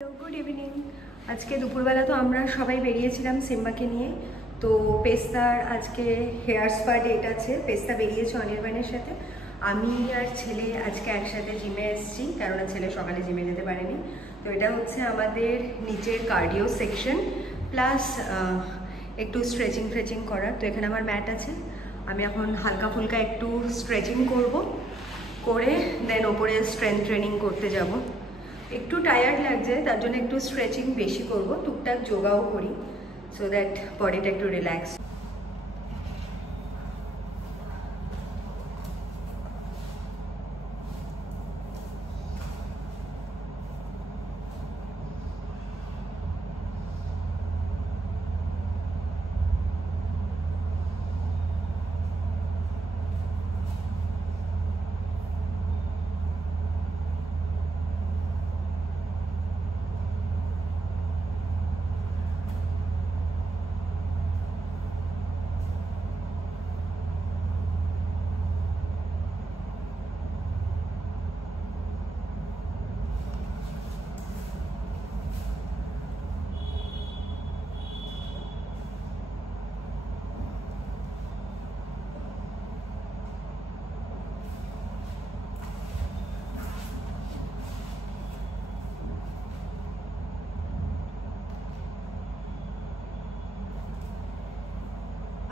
Good evening. आज के दोपहरबेला तो আমরা সবাই বেরিয়েছিলাম সিম্বাকে নিয়ে। তো পেস্তার আজকে হেয়ার স্পা ডেট আছে। পেস্তা বেরিয়েছে অনির্বাণের সাথে। আমি আর ছেলে আজকে একসাথে জিমে এসেছি, কারণ ছেলে সকালে জিমে যেতে পারেনি। তো এটা হচ্ছে আমাদের নিচের কার্ডিও সেকশন প্লাস একটু স্ট্রেচিং করার। তো এখানে আমার ম্যাট আছে, আমি এখন হালকা ফুলকা একটু স্ট্রেচিং করব, করে দেন ওপরে স্ট্রেংথ ট্রেনিং করতে যাব। একটু টায়ার্ড লাগছে, তার জন্য একটু স্ট্রেচিং বেশি করব, টুকটাক যোগাও করি, সো দ্যাট বডিটা একটু রিল্যাক্স।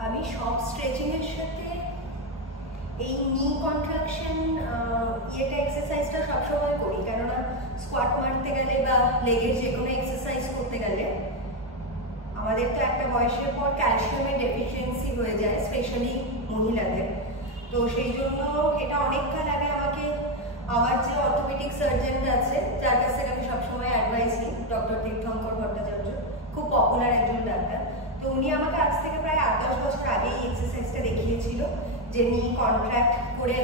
আমি সব স্ট্রেচিংয়ের সাথে এই নি কন্ট্রাকশন এক্সারসাইজটা সবসময় করি, কেননা স্কোয়াট মারতে গেলে বা লেগের যে কোনো এক্সারসাইজ করতে গেলে আমাদের তো একটা বয়সের পর ক্যালসিয়ামের ডেফিসিয়েন্সি হয়ে যায়, স্পেশালি মহিলাদের। তো সেই জন্য এটা অনেকক্ষণ আগে আমাকে আমার যে অর্থোপেডিক সার্জন আছে, যার কাছ থেকে আমি সবসময় অ্যাডভাইস নিই, ডক্টর তীর্থঙ্কর ভট্টাচার্য, খুব পপুলার একজন ডাক্তার। তো উনি আমাকে আজ থেকে প্রায় 8-10 বছর আগে এই এক্সারসাইজটা দেখিয়েছিল, যে নি কন্ট্রাক্ট করে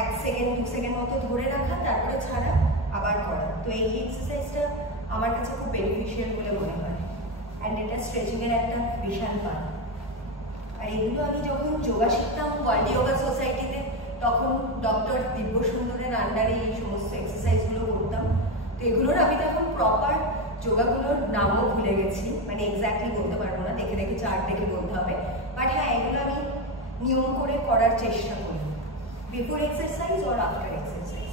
1 সেকেন্ড 2 সেকেন্ড মতো ধরে রাখা, তারপরে ছাড়া, আবার করা। তো এই এক্সারসাইজটা আমার কাছে খুব বেনিফিশিয়াল বলে মনে হয়, অ্যান্ড এটা স্ট্রেচিংয়ের একটা বিশাল পার্ট। আর এগুলো আমি যখন যোগা শিখতাম ওয়ার্ল্ড যোগা সোসাইটিতে, তখন ডক্টর দিব্য সুন্দরের আন্ডারে এই সমস্ত এক্সারসাইজগুলো করতাম। তো এগুলোর আমি তখন প্রপার যোগাগুলোর নামও ভুলে গেছি, মানে এক্স্যাক্টলি বলতে পারবো না, দেখে দেখে চার্ট দেখে বলতে হবে। বাট হ্যাঁ, এগুলো আমি নিয়ম করে করার চেষ্টা করি, before exercise or after exercise.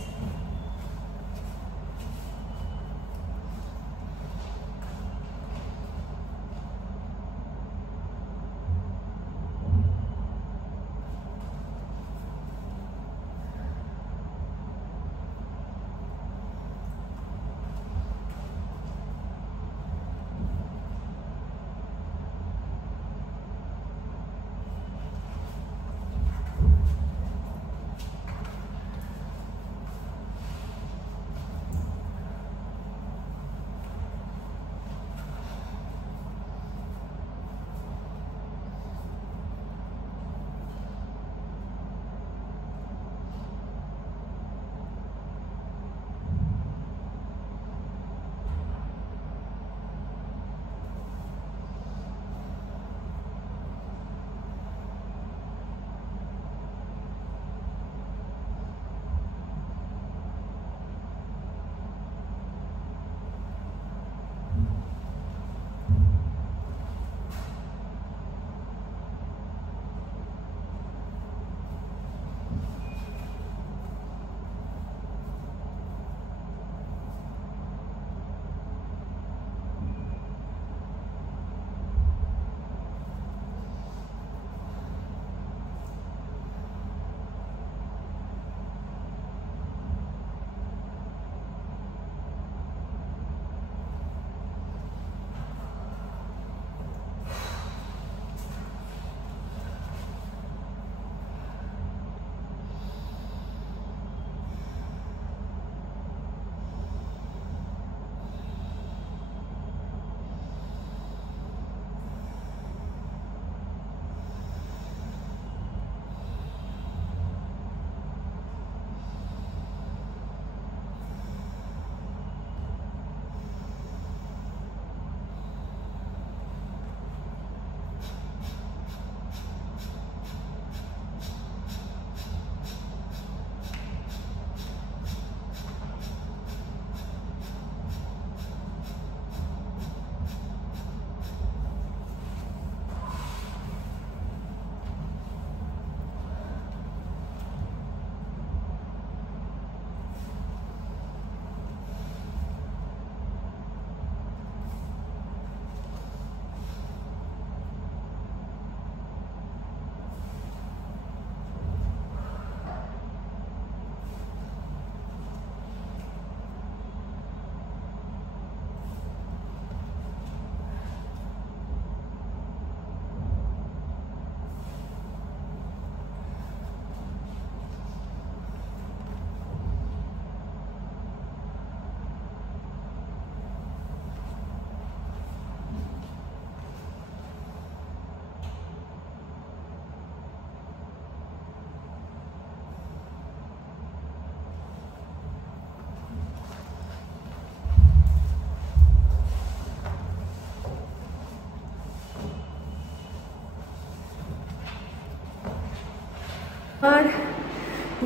আর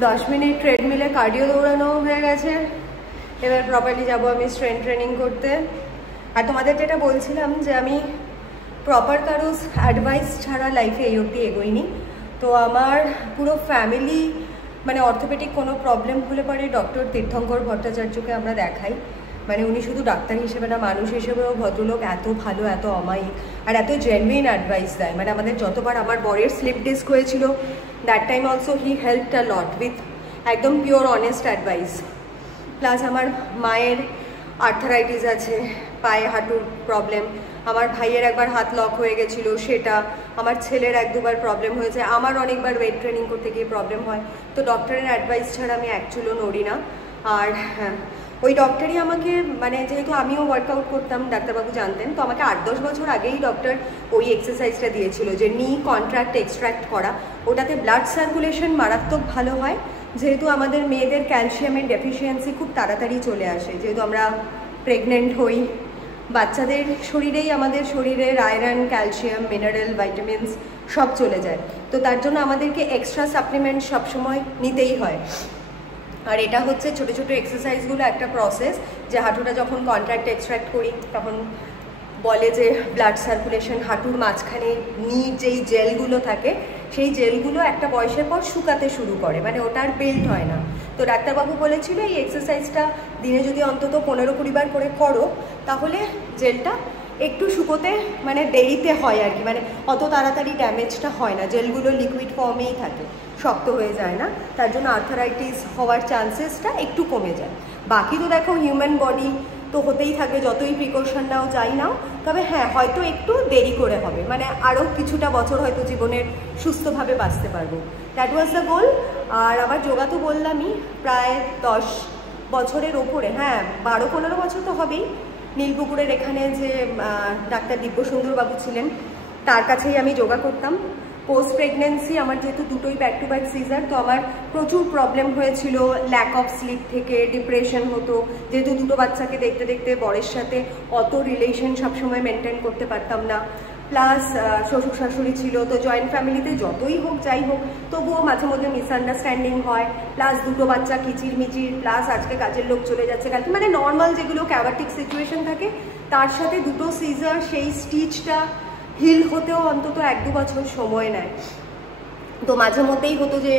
10 মিনিট ট্রেডমিলে কার্ডিও দৌড়ানো হয়ে গেছে, এবার প্রপারলি যাব আমি স্ট্রেংথ ট্রেনিং করতে। আর তোমাদের যেটা বলছিলাম যে আমি প্রপার কারো অ্যাডভাইস ছাড়া লাইফে এই অবধি এগোইনি। তো আমার পুরো ফ্যামিলি মানে অর্থোপেডিক কোনো প্রবলেম হলে পরে ডক্টর তীর্থঙ্কর ভট্টাচার্যকে আমরা দেখাই। মানে উনি শুধু ডাক্তার হিসেবে না, মানুষ হিসেবেও ভদ্রলোক, এত ভালো, এত অমায়িক আর এত জেনুইন অ্যাডভাইস দেয়। মানে আমাদের যতবার আমার বরের স্লিপ ডিস্ক হয়েছিল, that time also he helped a lot with একদম পিওর অনেস্ট অ্যাডভাইস। প্লাস আমার মায়ের আর্থারাইটিস আছে, পায়ে হাঁটুর প্রবলেম, আমার ভাইয়ের একবার হাত লক হয়ে গেছিলো সেটা, আমার ছেলের 1-2বার প্রবলেম হয়েছে, আমার অনেকবার ওয়েট ট্রেনিং করতে গিয়ে প্রবলেম হয়। তো ডক্টরের অ্যাডভাইস ছাড়া আমি অ্যাকচুয়ালিও নড়ি না। আর হ্যাঁ, ওই ডক্টরই আমাকে, মানে যেহেতু আমিও ওয়ার্কআউট করতাম, ডাক্তারবাবু জানতেন, তো আমাকে 8-10 বছর আগেই ডক্টর ওই এক্সারসাইজটা দিয়েছিল যে নি কন্ট্রাক্ট এক্সট্র্যাক্ট করা। ওটাতে ব্লাড সার্কুলেশন মারাত্মক ভালো হয়, যেহেতু আমাদের মেয়েদের ক্যালসিয়ামের ডেফিসিয়েন্সি খুব তাড়াতাড়ি চলে আসে, যেহেতু আমরা প্রেগনেন্ট হই, বাচ্চাদের শরীরেই আমাদের শরীরের আয়রন, ক্যালসিয়াম, মিনারেল, ভাইটামিনস সব চলে যায়। তো তার জন্য আমাদেরকে এক্সট্রা সাপ্লিমেন্ট সবসময় নিতেই হয়। আর এটা হচ্ছে ছোটো ছোটো এক্সারসাইজগুলো একটা প্রসেস, যে হাঁটুটা যখন কন্ট্রাক্ট এক্সট্র্যাক্ট করি তখন বলে যে ব্লাড সার্কুলেশন হাঁটুর মাঝখানে নির যেই জেলগুলো থাকে সেই জেলগুলো একটা বয়সের পর শুকাতে শুরু করে, মানে ওটা আর বেল্ট হয় না। তো ডাক্তারবাবু বলেছিল এই এক্সারসাইজটা দিনে যদি অন্তত 15-20 বার করে করো তাহলে জেলটা একটু শুকোতে মানে দেরিতে হয় আর কি, মানে অত তাড়াতাড়ি ড্যামেজটা হয় না, জেলগুলো লিকুইড ফর্মেই থাকে, শক্ত হয়ে যায় না, তার জন্য আর্থারাইটিস হওয়ার চান্সেসটা একটু কমে যায়। বাকি তো দেখো হিউম্যান বডি তো হতেই থাকবে, যতই প্রিকশন নাও যাই নাও, তবে হ্যাঁ হয়তো একটু দেরি করে হবে, মানে আরও কিছুটা বছর হয়তো জীবনের সুস্থভাবে বাঁচতে পারবো। দ্যাট ওয়াজ দ্য গোল। আর আমার যোগা তো বললামই প্রায় 10 বছরের ওপরে, হ্যাঁ 12-15 বছর তো হবেই। নীলপুকুরের এখানে যে ডাক্তার দিব্যসুন্দরবাবু ছিলেন তার কাছেই আমি যোগা করতাম। পোস্ট প্রেগনেন্সি আমার যেহেতু দুটোই ব্যাক টু ব্যাক সিজার, তো আমার প্রচুর প্রবলেম হয়েছিল, ল্যাক অফ স্লিপ থেকে ডিপ্রেশন হতো, যেহেতু দুটো বাচ্চাকে দেখতে দেখতে বরের সাথে অত রিলেশন সবসময় মেনটেন করতে পারতাম না, প্লাস শ্বশুর শাশুড়ি ছিল, তো জয়েন্ট ফ্যামিলিতে যতই হোক যাই হোক তবুও মাঝে মধ্যে মিসআন্ডারস্ট্যান্ডিং হয়, প্লাস দুটো বাচ্চা কিচিরমিচির, প্লাস আজকে কাজের লোক চলে যাচ্ছে কালকে, মানে নর্মাল যেগুলো ক্যাভাটিক সিচুয়েশন থাকে, তার সাথে দুটো সিজার, সেই স্টিচটা হিল হতেও অন্তত 1-2 বছর সময় নেয়। তো মাঝে মধ্যেই হতো যে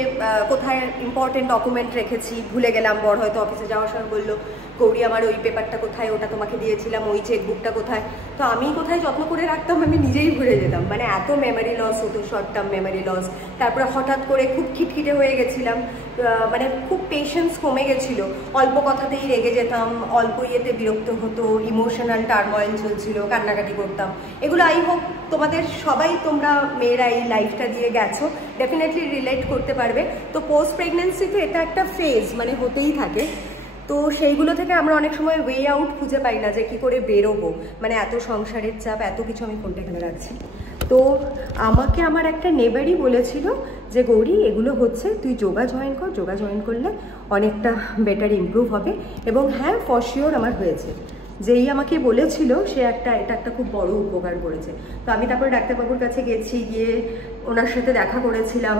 কোথায় ইম্পর্টেন্ট ডকুমেন্ট রেখেছি ভুলে গেলাম, বড় হয়তো অফিসে যাওয়ার সময় বললো গৌরী আমার ওই পেপারটা কোথায়, ওটা তোমাকে দিয়েছিলাম, ওই চেকবুকটা কোথায়, তো আমি কোথায় যত্ন করে রাখতাম আমি নিজেই ভুলে যেতাম, মানে এত মেমোরি লস হতো, শর্ট টার্ম মেমোরি লস। তারপরে হঠাৎ করে খুব খিটখিটে হয়ে গেছিলাম, মানে খুব পেশেন্স কমে গেছিলো, অল্প কথাতেই রেগে যেতাম, অল্প ইয়েতে বিরক্ত হতো, ইমোশনাল টার্ময়েল চলছিল, কান্নাকাটি করতাম। এগুলো আই হোপ তোমাদের সবাই, তোমরা মেয়েরা এই লাইফটা দিয়ে গেছো, ডেফিনেটলি রিলেট করতে পারবে। তো পোস্ট প্রেগনেন্সিতে এটা একটা ফেজ, মানে হতেই থাকে। তো সেইগুলো থেকে আমরা অনেক সময় ওয়ে আউট খুঁজে পাই না যে কী করে বেরোবো, মানে এত সংসারের চাপ, এত কিছু। আমি ফোনটা এখানে রাখছি। তো আমাকে আমার একটা নেবারই বলেছিল যে গৌরী এগুলো হচ্ছে, তুই যোগা জয়েন কর, যোগা জয়েন করলে অনেকটা বেটার ইমপ্রুভ হবে। এবং হ্যাঁ ফর শিওর আমার হয়েছে, যেই আমাকে বলেছিল সে এটা একটা খুব বড় উপকার করেছে। তো আমি তারপরে ডাক্তারবাবুর কাছে গেছি, গিয়ে ওনার সাথে দেখা করেছিলাম,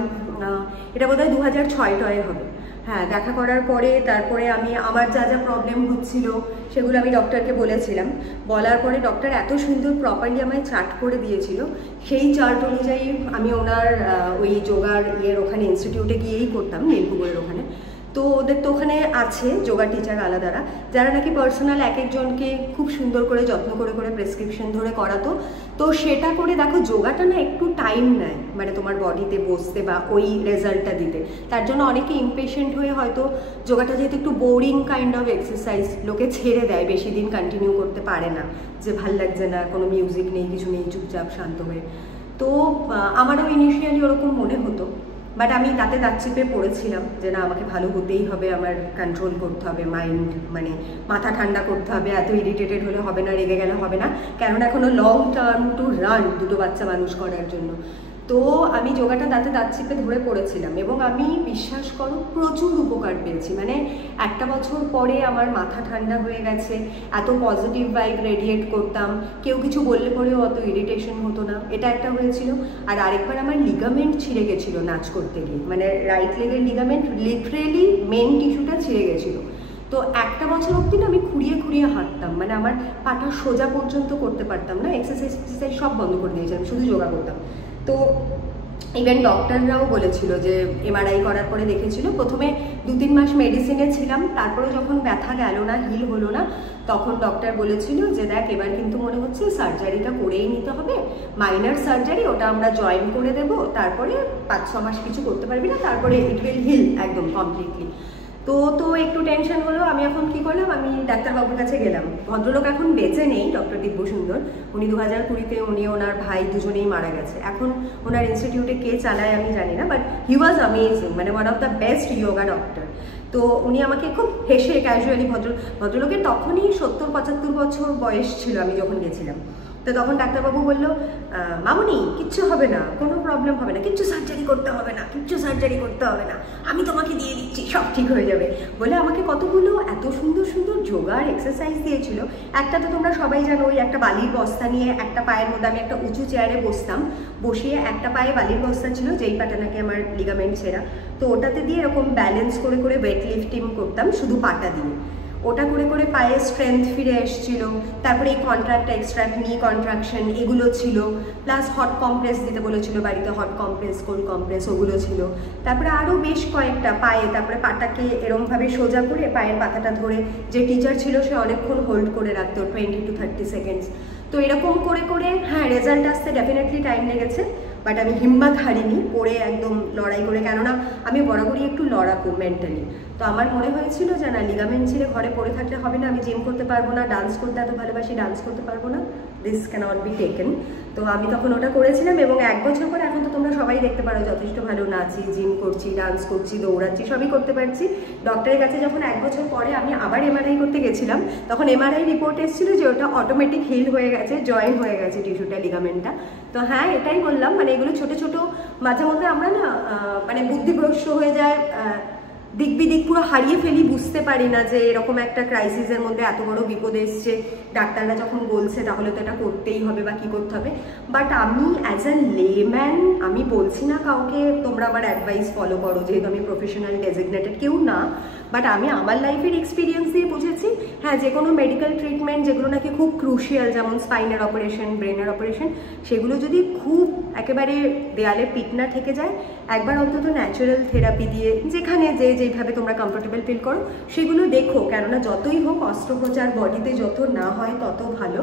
এটা বোধহয় 2006 হবে। হ্যাঁ, দেখা করার পরে তারপরে আমি আমার যা যা প্রবলেম হচ্ছিল সেগুলো আমি ডক্টরকে বলেছিলাম, বলার পরে ডক্টর এত সুন্দর প্রপারলি আমায় চার্ট করে দিয়েছিল, সেই চার্ট অনুযায়ী আমি ওনার ওই যোগার ওখানে ইনস্টিটিউটে গিয়েই করতাম, নীলপুকুরের ওখানে। তো ওদের তো ওখানে আছে যোগা টিচার আলাদারা, যারা নাকি পার্সোনাল এক একজনকে খুব সুন্দর করে যত্ন করে করে প্রেসক্রিপশন ধরে করাতো। তো সেটা করে দেখো যোগাটা না একটু টাইম নেয়, মানে তোমার বডিতে বসতে বা ওই রেজাল্টটা দিতে। তার জন্য অনেকে ইমপেশেন্ট হয়ে হয়তো যোগাটা যেহেতু একটু বোরিং কাইন্ড অফ এক্সারসাইজ, লোকে ছেড়ে দেয়, বেশি দিন কন্টিনিউ করতে পারে না, যে ভাল লাগছে না, কোনো মিউজিক নেই, কিছু নেই, চুপচাপ শান্ত হয়ে। তো আমারও ইনিশিয়ালি ওরকম মনে হতো, বাট আমি দাঁতে দাঁত চেপে পড়েছিলাম যে না আমাকে ভালো হতেই হবে, আমার কন্ট্রোল করতে হবে মাইন্ড, মানে মাথা ঠান্ডা করতে হবে, এত ইরিটেটেড হলে হবে না, রেগে গেলে হবে না, কারণ এখনো লং টার্ম টু রান দুটো বাচ্চা মানুষ করার জন্য। তো আমি যোগাটা দাঁতে দাঁত চিপে ধরে করেছিলাম এবং আমি বিশ্বাস করো প্রচুর উপকার পেয়েছি। মানে একটা বছর পরে আমার মাথা ঠান্ডা হয়ে গেছে, এত পজিটিভ ভাইব রেডিয়েট করতাম, কেউ কিছু বললে পরেও অত ইরিটেশন হতো না, এটা একটা হয়েছিল। আর আরেকবার আমার লিগামেন্ট ছিঁড়ে গেছিলো নাচ করতে গিয়ে, মানে রাইট লেগের লিগামেন্ট লিটারেলি মেন টিস্যুটা ছিঁড়ে গেছিলো। তো একটা বছর অবধি না আমি খুঁড়িয়ে খুঁড়িয়ে হাঁটতাম, মানে আমার পাটা সোজা পর্যন্ত করতে পারতাম না, এক্সারসাইজ সব বন্ধ করে দিয়েছিলাম, শুধু যোগা করতাম। তো ইভেন ডক্টররাও বলেছিল যে এমআরআই করার পরে দেখেছিল, প্রথমে 2-3 মাস মেডিসিনে ছিলাম, তারপরে যখন ব্যথা গেল না, হিল হলো না, তখন ডক্টর বলেছিল যে দেখ এবার কিন্তু মনে হচ্ছে সার্জারিটা করেই নিতে হবে, মাইনার সার্জারি, ওটা আমরা জয়েন করে দেবো, তারপরে 5-6 মাস কিছু করতে পারবি না, তারপরে ইট উইল হিল একদম কমপ্লিটলি। তো একটু টেনশন হলো। আমি এখন কি করলাম, আমি ডাক্তারবাবুর কাছে গেলাম। ভদ্রলোক এখন বেঁচে নেই, ডক্টর দিব্য সুন্দর, উনি 2020-তে উনি ওনার ভাই দুজনেই মারা গেছে। এখন ওনার ইনস্টিটিউটে কে চালায় আমি জানি না, বাট হি ওয়াজ অ্যামেজিং, মানে one of the best yoga doctor. তো উনি আমাকে খুব হেসে ক্যাজুয়ালি, ভদ্রলোকের তখনই 70-75 বছর বয়স ছিল আমি যখন গেছিলাম। তো তখন ডাক্তারবাবু বললো, মামুনি কিচ্ছু হবে না, কোনো প্রবলেম হবে না, কিচ্ছু সার্জারি করতে হবে না, কিচ্ছু সার্জারি করতে হবে না, আমি তোমাকে দিয়ে দিচ্ছি, সব ঠিক হয়ে যাবে বলে আমাকে কতগুলো এত সুন্দর সুন্দর যোগার এক্সারসাইজ দিয়েছিল। একটা তো তোমরা সবাই জানো, ওই একটা বালির বস্তা নিয়ে একটা পায়ের মধ্যে, আমি একটা উঁচু চেয়ারে বসতাম, বসিয়ে একটা পায়ে বালির বস্তা ছিল, যেই পাটা নাকি আমার লিগামেন্ট ছেঁড়া, তো ওটাতে দিয়ে এরকম ব্যালেন্স করে করে ওয়েট লিফটিং করতাম শুধু পাটা দিয়ে, ওটা করে করে পায়ে স্ট্রেংথ ফিরে এসেছিল। তারপরে এই কন্ট্রাক্ট এক্সট্রাক্ট, নি কন্ট্রাকশন এগুলো ছিল, প্লাস হট কম্প্রেস দিতে বলেছিল বাড়িতে, হট কম্প্রেস, কোল্ড কম্প্রেস ওগুলো ছিল। তারপরে আরও বেশ কয়েকটা পায়ে, তারপরে পাটাকে এরমভাবে সোজা করে পায়ের পাতাটা ধরে, যে টিচার ছিল সে অনেকক্ষণ হোল্ড করে রাখতো 20 to 30 সেকেন্ডস। তো এরকম করে করে হ্যাঁ রেজাল্ট আসতে ডেফিনেটলি টাইম লেগেছে, বাট আমি হিম্মত হারিনি, পড়ে একদম লড়াই করে, কেননা আমি বরাবরই একটু লড়াকু মেন্টালি। তো আমার মনে হয়েছিল যে না, লিগামেন্ট ছিঁড়ে ঘরে পড়ে থাকলে হবে না, আমি জিম করতে পারবো না, ডান্স করতে এত ভালোবাসি, ডান্স করতে পারবো না, দিস ক্যানট বি টেকেন। তো আমি তখন ওটা করেছিলাম এবং 1 বছর পরে এখন তো তোমরা সবাই দেখতে পারো যথেষ্ট ভালো নাচি, জিম করছি, ডান্স করছি, দৌড়াচ্ছি, সবই করতে পারছি। ডক্টরের কাছে যখন 1 বছর পরে আমি আবার এমআরআই করতে গেছিলাম, তখন এমআরআই রিপোর্ট এসেছিল যে ওটা অটোমেটিক হিল হয়ে গেছে, জয়েন হয়ে গেছে টিস্যুটা, লিগামেন্টটা। তো হ্যাঁ এটাই বললাম, মানে এগুলো ছোট ছোট মাঝে মধ্যে আমরা না মানে বুদ্ধিভ্রষ্ট হয়ে যায়, দিক বিদিক পুরো হারিয়ে ফেলি, বুঝতে পারি না যে এরকম একটা ক্রাইসিসের মধ্যে এত বড় বিপদ এসছে, ডাক্তাররা যখন বলছে তাহলে তো এটা করতেই হবে বা কী করতে হবে। বাট আমি অ্যাজ অ্যান লেম্যান, আমি বলছি না কাউকে তোমরা আমার অ্যাডভাইস ফলো করো, যেহেতু আমি প্রফেশনাল ডেজিগনেটেড কেউ না, বাট আমি আমার লাইফের এক্সপিরিয়েন্স দিয়ে বুঝেছি হ্যাঁ যে কোনো মেডিকেল ট্রিটমেন্ট যেগুলো নাকি খুব ক্রুশিয়াল, যেমন স্পাইনের অপারেশন, ব্রেনের অপারেশন, সেগুলো যদি খুব একেবারে দেয়ালে পিট না থেকে যায়, একবার অন্তত ন্যাচারাল থেরাপি দিয়ে, যেখানে যেইভাবে তোমরা কমফোর্টেবল ফিল করো সেগুলো দেখো, কেননা যতই হোক অস্ত্রোপচার বডিতে যত না হয় তত ভালো।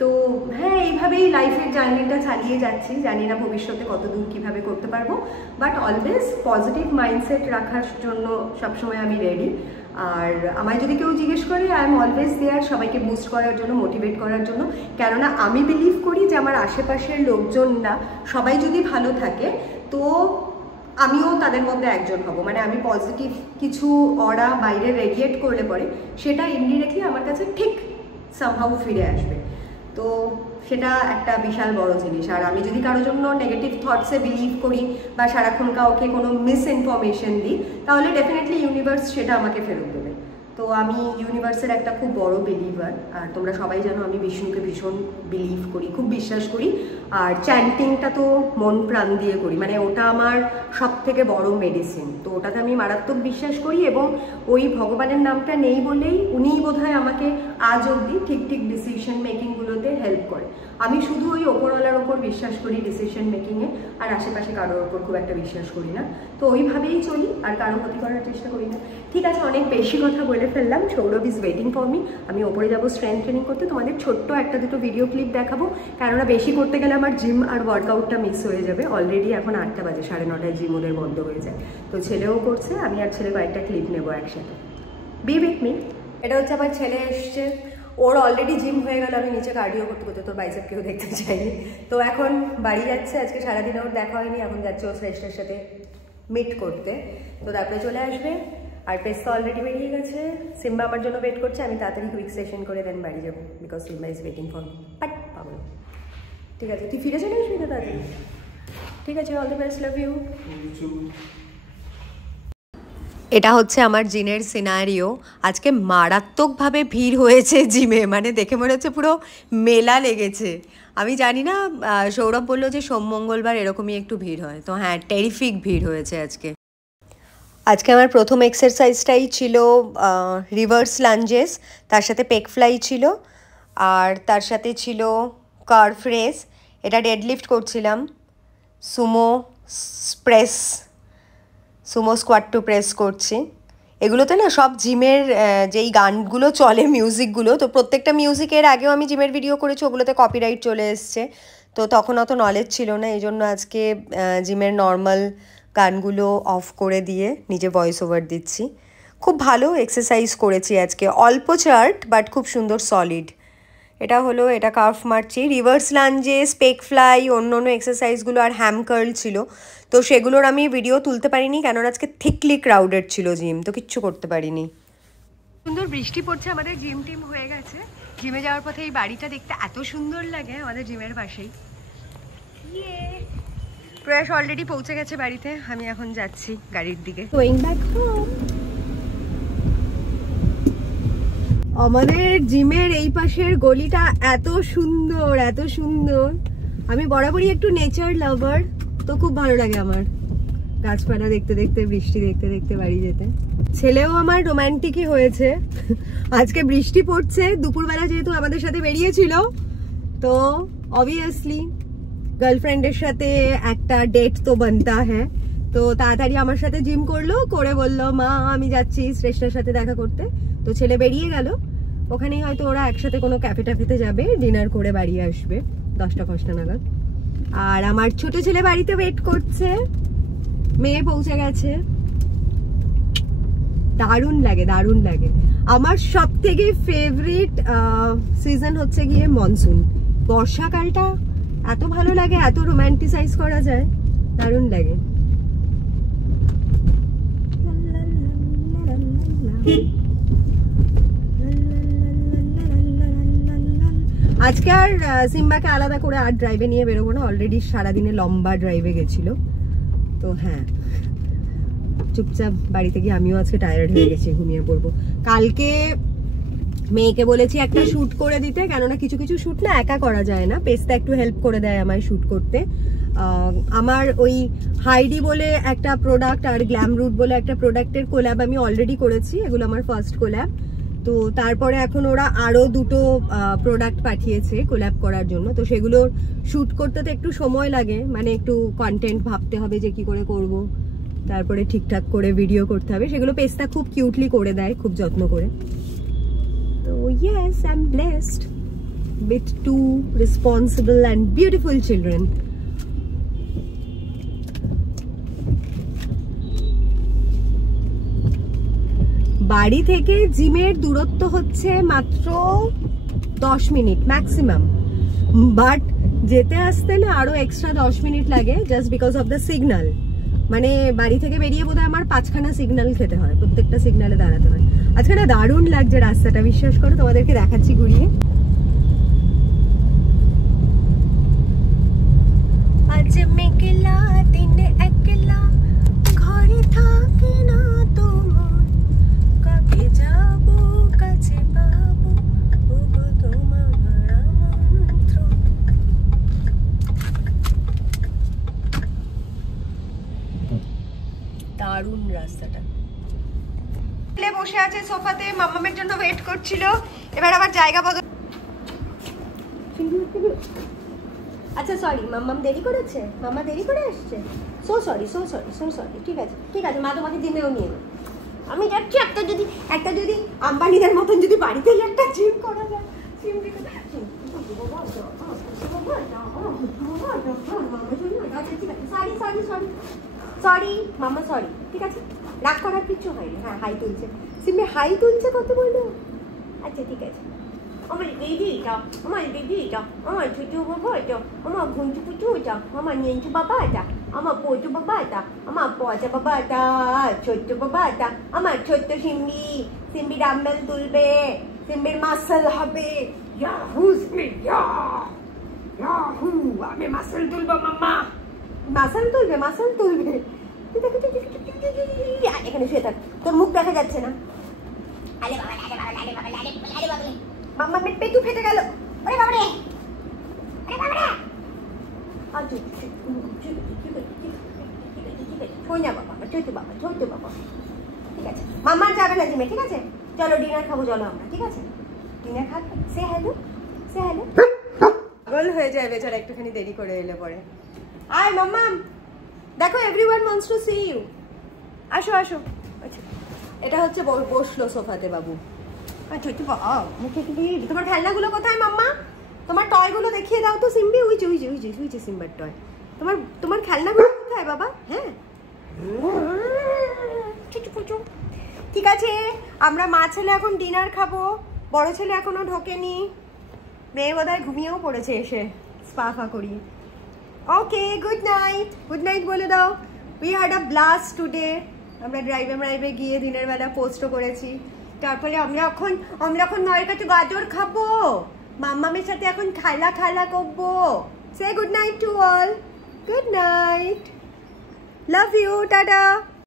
তো হ্যাঁ এইভাবেই লাইফের জার্নিটা চালিয়ে যাচ্ছি, জানি না ভবিষ্যতে কত দূর কীভাবে করতে পারবো, বাট অলওয়েজ পজিটিভ মাইন্ডসেট রাখার জন্য সবসময় আমি রেডি। আর আমায় যদি কেউ জিজ্ঞেস করে, আই এম অলওয়েজ দেয়ার, সবাইকে বুস্ট করার জন্য, মোটিভেট করার জন্য, কেননা আমি বিলিভ করি যে আমার আশেপাশের লোকজনরা সবাই যদি ভালো থাকে তো আমিও তাদের মধ্যে একজন হব, মানে আমি পজিটিভ কিছু অরা বাইরে রেডিয়েট করলে পরে সেটা ইনডিরেক্টলি আমার কাছে ঠিক সামহাউ ফিরে আসবে। তো সেটা একটা বিশাল বড় জিনিস। আর আমি যদি কারোর জন্য নেগেটিভ থটসে বিলিভ করি বা সারাক্ষণ কাউকে কোনো মিস ইনফরমেশন দিই, তাহলে ডেফিনেটলি ইউনিভার্স সেটা আমাকে ফেরত দেবে। তো আমি ইউনিভার্সের একটা খুব বড় বিলিভার, আর তোমরা সবাই জানো আমি বিষ্ণুকে ভীষণ বিলিভ করি, খুব বিশ্বাস করি। আর চ্যান্টিংটা তো মন প্রাণ দিয়ে করি, মানে ওটা আমার সব থেকে বড় মেডিসিন। তো ওটাতে আমি মারাত্মক বিশ্বাস করি এবং ওই ভগবানের নামটা নেই বলেই উনিই বোধহয় আমাকে আজ অবধি ঠিক ঠিক ডিসিশন মেকিংগুলোতে হেল্প করে। আমি শুধু ওই ওপরওয়ালার ওপর বিশ্বাস করি ডিসিশন মেকিংয়ে, আর আশেপাশে কারোর ওপর খুব একটা বিশ্বাস করি না। তো ওইভাবেই চলি আর কারো ক্ষতি করার চেষ্টা করি না। ঠিক আছে, অনেক বেশি কথা বলে ফেললাম। Sourav is waiting for me. আমি ওপরে যাবো স্ট্রেংথ ট্রেনিং করতে, তোমাদের ছোট্ট 1-2 ভিডিও ক্লিপ দেখাবো, কেননা বেশি করতে গেলে আমার জিম আর ওয়ার্কআউটটা মিস হয়ে যাবে। অলরেডি এখন 8টা বাজে, 9:30টায় জিম ওদের বন্ধ হয়ে যায়। তো ছেলেও করছে, আমি আর ছেলে কয়েকটা ক্লিপ নেবো একসাথে। B with me. এটা হচ্ছে আমার ছেলে এসছে, ওর অলরেডি জিম হয়ে গেল, আমি নিচে কার্ডিও করতে করতে, তোর বাইসেপ কেউ দেখতে চাইনি। তো এখন বাড়ি যাচ্ছে, আজকে সারাদিন ওর দেখা হয়নি, এখন যাচ্ছে ওর শ্রেষ্ঠের সাথে মিট করতে। তো তারপরে চলে আসবে। আর পেস তো অলরেডি বেরিয়ে গেছে, সিম্বা আমার জন্য ওয়েট করছে, আমি তাড়াতাড়ি কুইক সেশন করে দেন বাড়ি যাবো, because Simba is waiting for me. But পাবো। ঠিক আছে, তুই ফিরে চলে আসবি তো তাড়াতাড়ি। ঠিক আছে, all the best, love you. এটা হচ্ছে আমার জিমের সিনারিও। আজকে মারাত্মকভাবে ভিড় হয়েছে জিমে, মানে দেখে মনে হচ্ছে পুরো মেলা লেগেছে। আমি জানি না, সৌরভ বললো যে সোম মঙ্গলবার এরকমই একটু ভিড় হয়, তো হ্যাঁ টেরিফিক ভিড় হয়েছে আজকে। আজকে আমার প্রথম এক্সারসাইজটাই ছিল রিভার্স লাঞ্জেস, তার সাথে পেক ফ্লাই ছিল, আর তার সাথে ছিল কার্ভ রেস। এটা ডেডলিফট করছিলাম, sumo press, sumo squat to press করছি। এগুলোতে না সব জিমের যেই গানগুলো চলে, মিউজিকগুলো, তো প্রত্যেকটা মিউজিকের আগেও আমি জিমের ভিডিও করেছি, ওগুলোতে কপিরাইট চলে এসছে, তো তখন অত নলেজ ছিল না, এই জন্য আজকে জিমের নর্মাল গানগুলো অফ করে দিয়ে নিজে ভয়েস ওভার দিচ্ছি। খুব ভালো এক্সারসাইজ করেছি আজকে, অল্প চার্ট বাট খুব সুন্দর সলিড। এটা হলো, এটা কার্ভ মারছি, রিভার্স লাঞ্জেস, পেক ফ্লাই, অন্য অন্য এক্সারসাইজগুলো আর হ্যাম কার্ল ছিল, তো সেগুলোর আমি ভিডিও তুলতে পারিনি, কেননা আজকে থিকলি ক্রাউডেড ছিল জিম, তো কিচ্ছু করতে পারিনি। সুন্দর বৃষ্টি পড়ছে, আমাদের জিম টিম হয়ে গেছে। জিমে যাওয়ার পথে এই বাড়িটা দেখতে এত সুন্দর লাগে, আমাদের জিমের পাশেই। প্রয়াস অলরেডি পৌঁছে গেছে বাড়িতে, আমি এখন যাচ্ছি গাড়ির দিকে। Going back home. আমাদের জিমের এই পাশের গলিটা এত সুন্দর, এত সুন্দর। আমি বরাবরই একটু নেচার লাভার, তো খুব ভালো লাগে আমার গাছপালা দেখতে দেখতে, বৃষ্টি দেখতে দেখতে বাড়ি যেতে। ছেলেও আমার রোম্যান্টিকই হয়েছে। আজকে বৃষ্টি পড়ছে, দুপুরবেলা যেহেতু আমাদের সাথে বেরিয়েছিল, তো অবভিয়াসলি গার্লফ্রেন্ডের সাথে একটা ডেট তো বানতা হ্যাঁ, তো তাড়াতাড়ি আমার সাথে জিম করলো, করে বললো মা আমি যাচ্ছি শ্রেষ্ঠার সাথে দেখা করতে, তো ছেলে বেরিয়ে গেল। ওখানেই হয়তো ওরা একসাথে কোনো ক্যাফে ট্যাফেতে যাবে, ডিনার করে বাড়ি আসবে 10টা নাগাদ। আর আমার ছোট ছেলে বাড়িতে ওয়েট করছে, মেয়ে পৌঁছে গেছে। দারুণ লাগে, দারুণ লাগে। আমার সব থেকে ফেভারিট সিজন হচ্ছে গিয়ে মনসুন, বর্ষাকালটা এত ভালো লাগে, এত রোম্যান্টিসাইজ করা যায়, দারুণ লাগে। আজকে আর সিম্বাকে আলাদা করে আর ড্রাইভে নিয়ে বেরোবো না, অলরেডি সারাদিনে লম্বা ড্রাইভে গেছিল, তো হ্যাঁ চুপচাপ বাড়িতে গিয়ে আমিও আজকে টায়ার্ড হয়ে গেছি, ঘুমিয়ে পড়বো। কালকে মেয়েকে বলেছি একটা শ্যুট করে দিতে, কেননা কিছু কিছু শ্যুট না একা করা যায় না, পেস্তা একটু হেল্প করে দেয় আমায় শ্যুট করতে। আমার ওই হাইডি বলে একটা প্রোডাক্ট আর গ্ল্যাম রুট বলে একটা প্রোডাক্টের কোল্যাব আমি অলরেডি করেছি, এগুলো আমার ফার্স্ট কোল্যাব। তো তারপরে এখন ওরা আরও দুটো প্রোডাক্ট পাঠিয়েছে কোল্যাব করার জন্য, তো সেগুলোর শ্যুট করতে তো একটু সময় লাগে, মানে একটু কন্টেন্ট ভাবতে হবে যে কি করে করব, তারপরে ঠিকঠাক করে ভিডিও করতে হবে, সেগুলো পেস্তা খুব কিউটলি করে দেয়, খুব যত্ন করে। তো yes, I'm blessed with 2 responsible and beautiful children. বাড়ি থেকে জিমের দূরত্ব হচ্ছে মাত্র 10 মিনিট ম্যাক্সিমাম, বাট যেতে আসতে না আরো এক্সট্রা 10 মিনিট লাগে, just because of the signal. মানে বাড়ি থেকে বেরিয়ে বোধহয় আমার 5খানা সিগন্যাল খেতে হয়, প্রত্যেকটা সিগন্যালে দাঁড়াতে হয়। আজকে না দারুণ লাগছে রাস্তাটা, বিশ্বাস করো, তোমাদেরকে দেখাচ্ছি ঘুরিয়ে। আজ মেঘলা দিন একলা ঘরে থাকে না তোমার, কবে যাব কাছে পাবো ওগো তোমার মন্ত্র। দারুণ রাস্তাটা। বসে আছে সোফাতে, মাম্মামের জন্য ওয়েট করছিল, এবার আবার জায়গা বদল। আচ্ছা সরি, মাম্মাম দেরি করেছে, মাম্মা দেরি করে আসছে, so sorry so sorry so sorry. ঠিক আছে ঠিক আছে, মা তোমাকে জিমেও নিয়ে নেব, আমি যাচ্ছি। একটা যদি আম্বানিদের মতন যদি বাড়িতেই একটা জিম করা যায়, সরি মাম্মা সরি, ঠিক আছে রাগ করার কিছু হয়নি। হ্যাঁ হাই তুলছে, সিম্বে হাই তুলছে, কত বললো। আচ্ছা ঠিক আছে, আমার দিদিটা, আমার দিদিটা, আমার ছোট বাবাটা, আমার ঘুঞ্চু পুচুটা, আমার নিঞ্চু বাবাটা, আমার পচু বাবাটা, আমার পচা বাবাটা, ছোট্ট বাবাটা, আমার ছোট্ট সিম্বি, সিম্বি ডাম্বেল তুলবে, সিম্বির মাসল হবে। ইয়াহু সিম্বি, ইয়াহু আমি মাসল তুলবো মাম্মা, মাসাল তুলবে এখানে শুয়ে থাক, তোর মুখ দেখা যাচ্ছে না। মাম্মা পেটু ফেটে গেল, ওরে বাবারে ঠিক আছে, মাম্মা যাবে না জিমে, ঠিক আছে? চলো ডিনার খাবো, চলো আমরা, ঠিক আছে? ডিনার খাবো, সে হ্যালো পাগল হয়ে যায় বেচারা একটুখানি দেরি করে এলে পরে। আয় মাম্মা, দেখো everyone wants to see you, আসো আসো। আচ্ছা, এটা হচ্ছে বসলো সোফাতে বাবু। আচ্ছা একটু মুখে তোমার খেলনাগুলো কোথায় মাম্মা? তোমার টয়গুলো দেখিয়ে দাও তো সিম্বি। উইছে সিম্বার টয়। তোমার খেলনাগুলো কোথায় বাবা? হ্যাঁ ঠিক আছে, আমরা মা ছেলে এখন ডিনার খাবো, বড় ছেলে এখনো ঢোকেনি, মেয়ে বোধহয় ঘুমিয়েও পড়েছে এসে স্পা করি। ওকে, গুড নাইট বলে দাও। We had a blast today. আমরা ড্রাইভে গিয়ে দিনের বেলা পোস্টও করেছি। তারপরে আমরা এখন নয়ের কাছে গাজর খাবো, মাম্মামের সাথে এখন খালা করবো। So good night to all, good night, love you, tata.